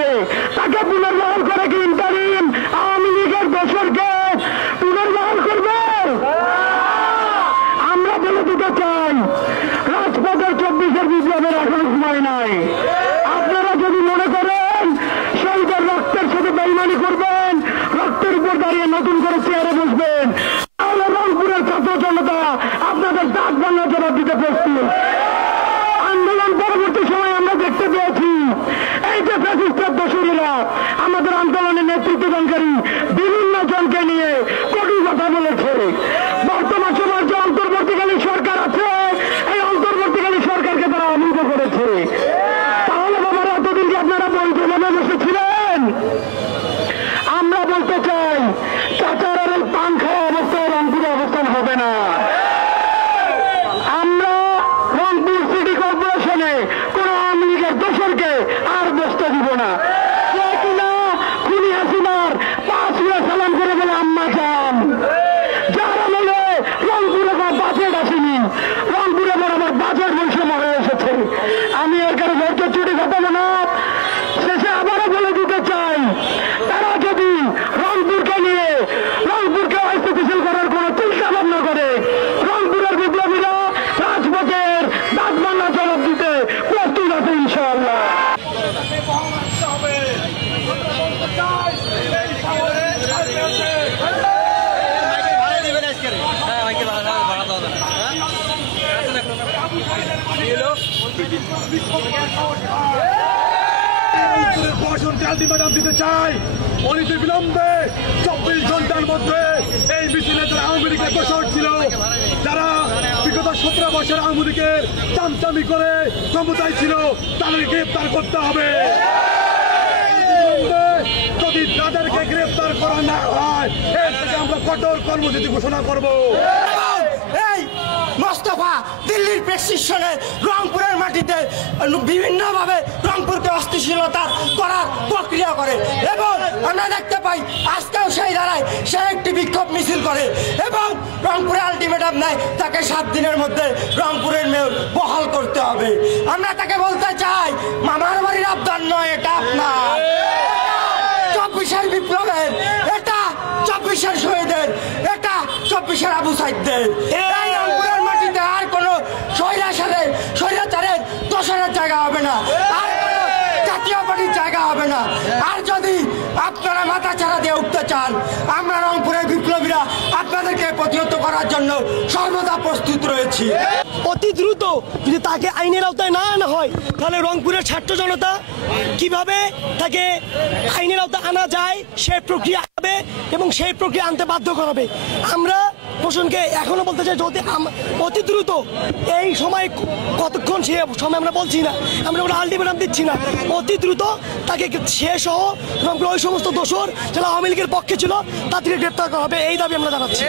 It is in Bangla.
আছে তাকে পুনর্বহাল করে কি ইন্টারিম আওয়ামী লীগের দোসরকে পুনর্বহাল করবে? আমরা বলে দিতে চাই, রাজপথের 24-এর বিপ্লবের এখন সময় নাই। আপনারা যদি মনে করেন শহীদের রক্তের সাথে বেইমানি করবেন, রক্তের উপর দাঁড়িয়ে নতুন করে চেয়ারে বসবেন, তাহলে রংপুরের ছাত্র জনতা আপনাদের দাঁত ভাঙা জবাব দিতে প্রস্তুত। আন্দোলন পরবর্তী সময় আমরা দেখতে পেয়েছি এই যে ফ্যাসিস্টের দোষীরা আমাদের আন্দোলনের নেতৃত্বদানকারী বিভিন্ন জনকে নিয়ে কটু কথা বলেছে। বর্তমান সময়ের যে অন্তর্বর্তীকালীন সরকার আছে, এই অন্তর্বর্তীকালীন সরকারকে তারা অবহিত করেছে। তাহলে বাবারা এতদিন কি আপনারা বলতে বসেছিলেন? আমরা বলতে চাই, চাচারের পান খাওয়া অবস্থায় রংপুরে অবস্থান হবে না। আমরা রংপুর সিটি কর্পোরেশনে কোন আওয়ামী লীগের দোসরকে আর বসতে দিব না। সে কিনা খুনি হাসিনার পাঁচ সালাম করে বলে আম্মা যান, যার আমলে রংপুরে কোনো বাজেট আসেনি, রংপুরে আমার বাজেট বৈষম্য হয়ে এসেছে। আমি এর কারণে ধৈর্য ছুটি ঘটাবো না। শেষে আবারও বলে দিতে চাই, তারা যদি রংপুরকে নিয়ে রংপুরকে অস্থিতিশীল করার কোন চিন্তা ভাবনা করে, রংপুরের বিপ্লবীরা রাজপথের দাঁত ভাঙা জবাব দিতে প্রস্তুত আছে ইনশাআল্লাহ। আলটিমেটাম দিতে চাই, অনিতে বিলম্বে 24 ঘন্টার মধ্যে এই মিছিলে যারা আওয়ামী লীগের দোসর ছিল, যারা বিগত 17 বছর আওয়ামী লীগের চামচামি করে ক্ষমতায় ছিল, তাদেরকে গ্রেফতার করতে হবে। যদি তাদেরকে গ্রেফতার করা না হয়, এর থেকে আমরা কঠোর কর্মসূচি ঘোষণা করব। মোস্তফা দিল্লির প্রেসক্রিপশনে রংপুরের মাটিতে বিভিন্নভাবে রংপুরকে অস্থিতিশীলতা করার প্রক্রিয়া করে এবং আমরা দেখতে পাই আজকেও সেই দাঁড়ায় সে একটি বিক্ষোভ মিছিল করে এবং রংপুরে আলটিমেটাম নেয় তাকে 7 দিনের মধ্যে রংপুরের মেয়র বহাল করতে হবে। আমরা তাকে বলতে চাই, মামার বাড়ির আবদার নয়, এটা আপনার 24-এর বিপ্লবের, এটা 24-এর শহীদের, এটা 24-এর আবু সাইদদের। আর কোন স্বৈরাচারের দোসরের জায়গা হবে না, আর কোন জাতীয় পার্টির জায়গা হবে না। আর যদি আপনারা মাথা ছাড়া দিয়ে উঠতে চান, আমরা রংপুরের বিপ্লবীরা আপনাদেরকে প্রতিহত করার জন্য সর্বদা প্রস্তুত রয়েছি। অতি দ্রুত যদি তাকে আইনের আওতায় না আনা হয়, তাহলে রংপুরের ছাত্র জনতা কিভাবে তাকে আইনের আওতায় আনা যায় সেই প্রক্রিয়া হবে এবং সেই প্রক্রিয়া আনতে বাধ্য করাবে। আমরা প্রশাসনকে এখনো বলতে চাই, যদি অতি দ্রুত এই সময় কতক্ষণ সে সময় আমরা বলছি না, আমরা কোনো আলটিমেটাম দিচ্ছি না, অতি দ্রুত তাকে সে সহ রংপুর ওই সমস্ত দোসর যারা আওয়ামী লীগের পক্ষে ছিল তাদেরকে গ্রেপ্তার করা হবে, এই দাবি আমরা জানাচ্ছি।